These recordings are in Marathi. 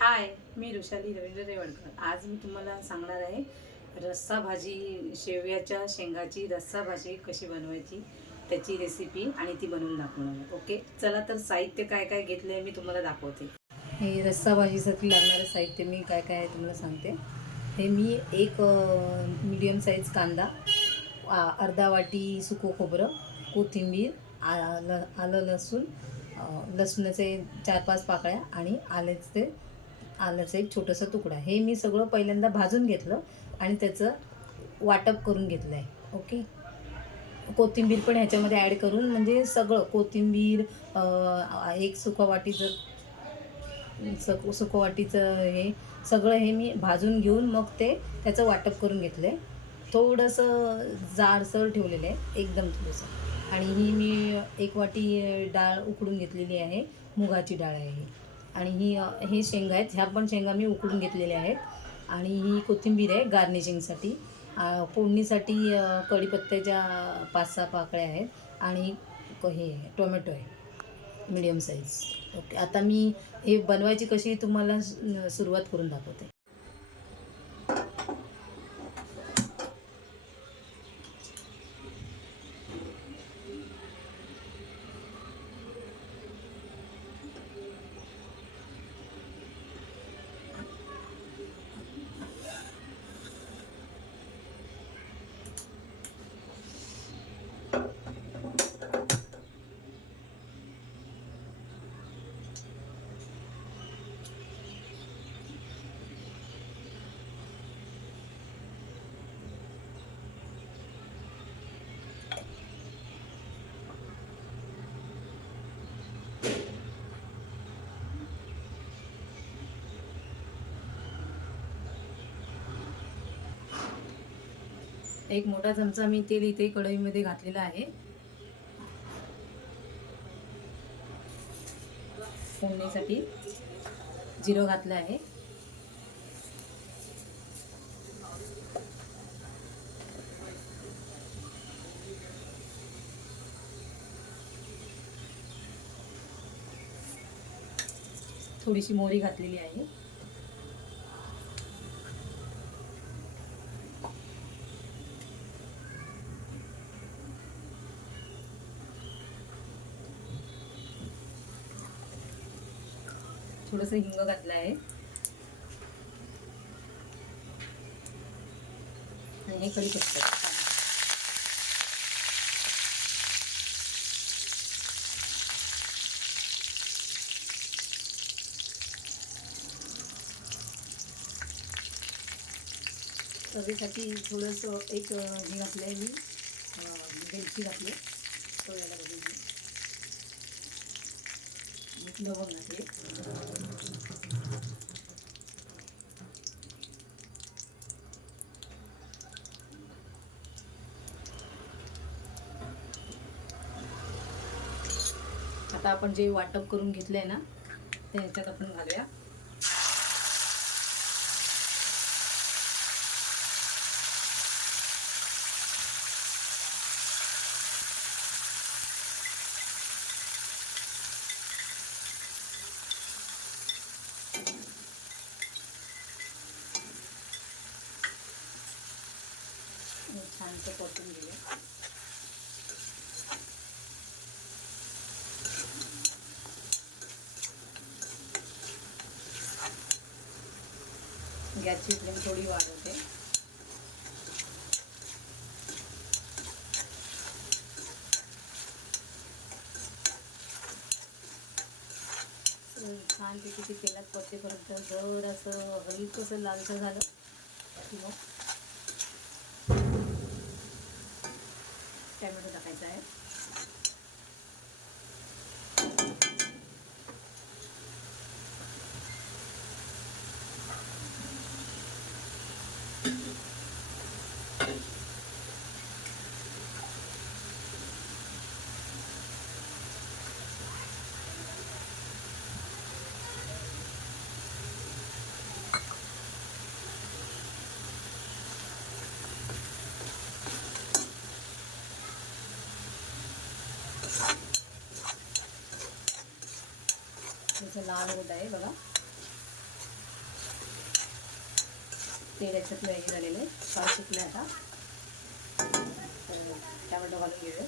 हाय, मी ऋषाली रवींद्र रेवणकर। आज मी तुम्हाला सांगणार आहे रस्सा भाजी, शेवयाच्या शेंगाची रस्सा भाजी कशी बनवायची, त्याची रेसिपी आणि ती बनवून दाखवणार आहे। ओके, चला तर साहित्य काय काय घेतले आहे मी तुम्हाला दाखवते। हे रस्सा भाजीसाठी लागणारं साहित्य मी काय काय आहे तुम्हाला सांगते। हे मी एक मीडियम साईज कांदा, अर्धा वाटी सुकं खोबरं, कोथिंबीर, आलं लसूण, लसणाचे 4-5 पाकळ्या आणि आल्याचा एक छोटासा तुकडा, हे मी सगळं पहिल्यांदा भाजून घेतलं आणि त्याचं वाटप करून घेतलं आहे। ओके, कोथिंबीर पण ह्याच्यामध्ये ॲड करून, म्हणजे सगळं कोथिंबीर, एक सुकं वाटीचं हे सगळं हे मी भाजून घेऊन मग त्याचं वाटप करून घेतलं आहे। थोडंसं जाडसर ठेवलेलं आहे, एकदम थोडंसं। आणि ही मी 1 वाटी डाळ उकडून घेतलेली आहे, मुगाची डाळ आहे ही। आणि हे शेंगा आहेत, ह्या पण शेंगा मी उकडून घेतलेल्या आहेत। आणि ही कोथिंबीर आहे गार्निशिंगसाठी। फोडणीसाठी कढीपत्त्याच्या 5-6 पाकळ्या आहेत आणि हे टोमॅटो आहे मीडियम साईज। ओके, आता मी हे बनवायची कशी तुम्हाला सुरुवात करून दाखवते। एक मोठा चमचा मी तेल इथे कढईमध्ये घातलेला आहे। फोडणीसाठी जिरं घातलं आहे। थोडीशी मोहरी घातलेली आहे। थोडंसं हिंग घातलं आहे आणि हे कढीपत्ता। चवीसाठी थोडंसं हे घातलं आहे मी, वेलची घातली, तळायला बघून लवंग घातले। आता आपण जे वाटप करून घेतलंय ना, ते ह्याच्यात आपण घालूया। छानसं परतून घेऊया। गॅसची फ्लेम थोडी वाढवते। छानपैकी ते तेलात परतेपर्यंत जर असं हलकंसं लालसर झालं की मग टॅमॅटो टाकायचा आहे। थोडंसं लाल होत आहे बघा। तेल याच्यातलं हे झालेलं आहे, फार सुकलं आता. तर टॅमॅटो घालून घेऊया.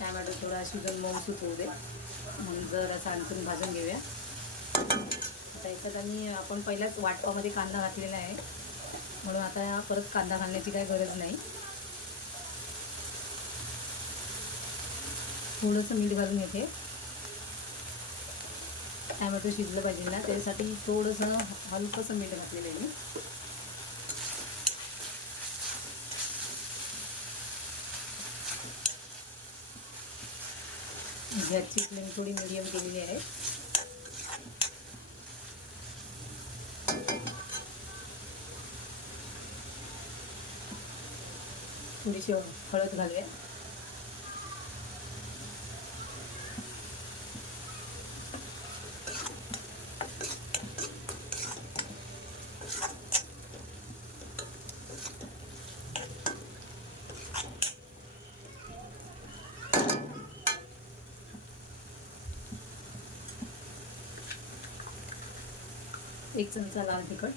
टॅमॅटो थोडा शिजून मऊसूत होऊ दे, म्हणून जर असं आणखून भाजून घेऊया. आता याच्यात आपण पहिल्याच वाटपामध्ये कांदा घातलेला आहे, म्हणून आता परत कांदा घालण्याची काही गरज नाही. थोडंसं मीठ घालून घेते. टॅमॅटो शिजलं पाहिजे ना, त्यासाठी थोडंसं हलकंसं मीठ घातलेलं आहे. गॅसची फ्लेम थोडी मीडियम केलेली आहे. थोडीशी हळद घालूया. एक चमचा लाल तिखट,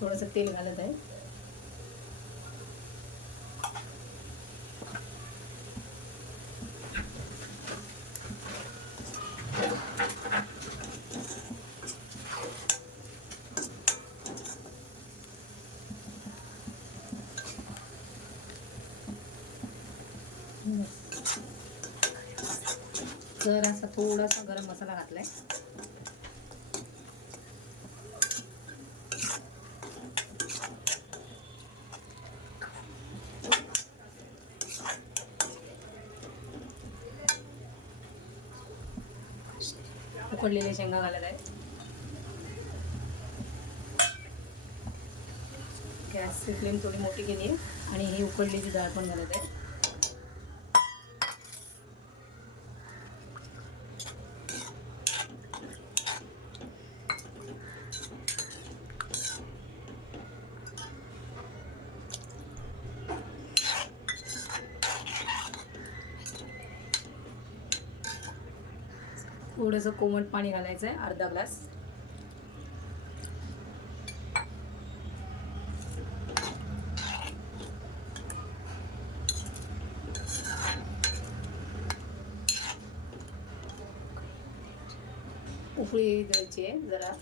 थोडंसं तेल घालत आहे. जर असा थोडासा गरम मसाला घातलाय. उकडलेले शेंगा घालत आहे. गॅसची फ्लेम थोडी मोठी केली आहे आणि ही उकडलेली डाळ पण घालत आहे. थोडंसं कोमट पाणी घालायचं आहे, अर्धा ग्लास. उकळी द्यायची आहे जरा.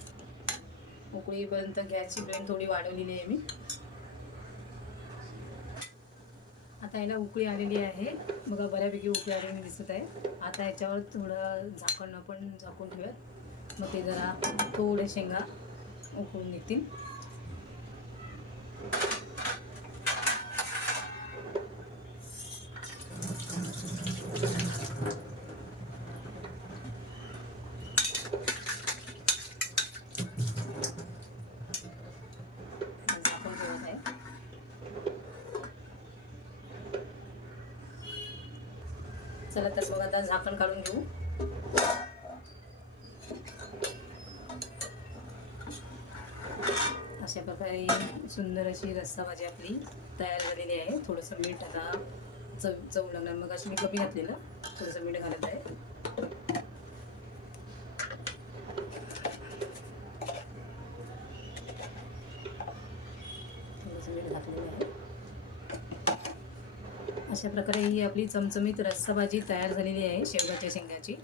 उकळीपर्यंत गॅसची फ्लेम थोडी वाढवलेली आहे मी. आता याला उकळी आलेली आहे बघा, बऱ्यापैकी उकळी आलेली दिसत आहे. आता याच्यावर थोडं झाकण आपण झाकून ठेवूयात, मग ते जरा थोडे शेंगा उकळून निघतील. चला तर बघा, आता झाकण काढून घेऊ. अशा प्रकारे सुंदर अशी रस्सा भाजी आपली तयार झालेली आहे. थोडंसं मीठ आता चव लागणार, मग अशी मी कमी घातलेलं, थोडंसं मीठ घालत आहे. थोडंसं मीठ घातलेलं आहे. अशा प्रकारे ही आपली चमचमीत रस्सा भाजी तयार झालेली आहे शेवगाच्या शेंगाची.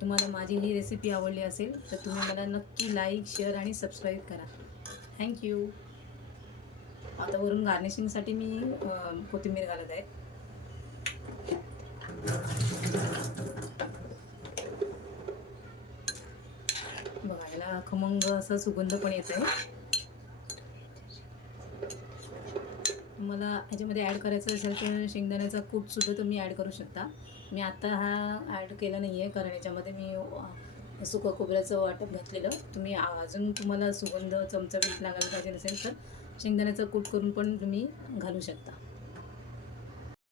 तुम्हाला माझी ही रेसिपी आवडली असेल तर तुम्ही मला नक्की लाईक, शेअर आणि सबस्क्राईब करा. थँक्यू. आता वरून गार्निशिंगसाठी मी कोथिंबीर घालत आहे. बघा, याला याला खमंग असा सुगंध पण येत आहे. मला ह्याच्यामध्ये ॲड करायचं असेल तर शेंगदाण्याचा कूटसुद्धा तुम्ही ॲड करू शकता. मी आता हा ॲड केला नाही आहे कारण याच्यामध्ये मी सुकं खोबऱ्याचं वाटप घातलेलं. तुम्ही अजून तुम्हाला सुगंध चमचमीत लागायला पाहिजे असेल तर शेंगदाण्याचा कूट करून पण तुम्ही घालू शकता.